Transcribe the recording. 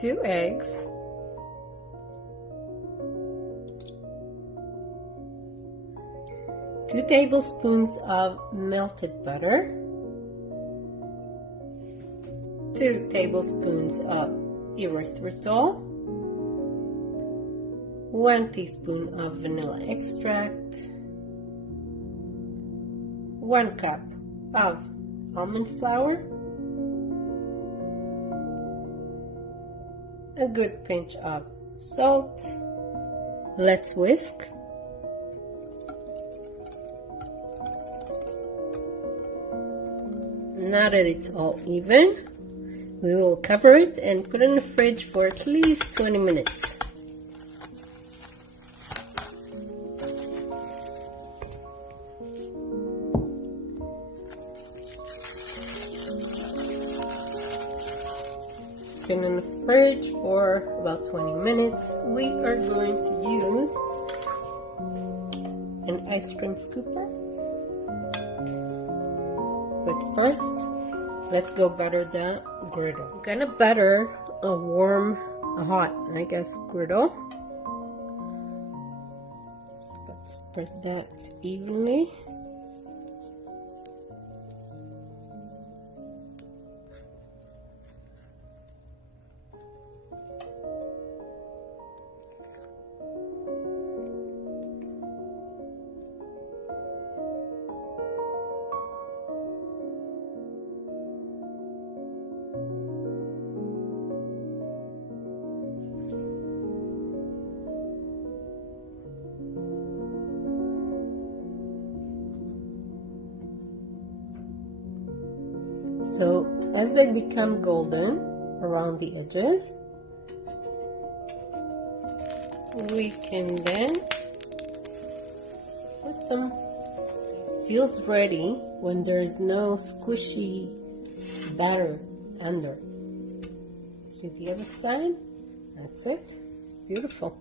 Two eggs, two tablespoons of melted butter, 2 tablespoons of erythritol, 1 teaspoon of vanilla extract, 1 cup of almond flour, a good pinch of salt. Let's whisk. Now that it's all even, we will cover it and put it in the fridge for at least 20 minutes. Been in the fridge for about 20 minutes. We are going to use an ice cream scooper. But first, let's go butter the griddle. I'm gonna butter a hot griddle. So let's spread that evenly. So as they become golden around the edges, we can then put them. It feels ready when there's no squishy batter under. See the other side? That's it. It's beautiful.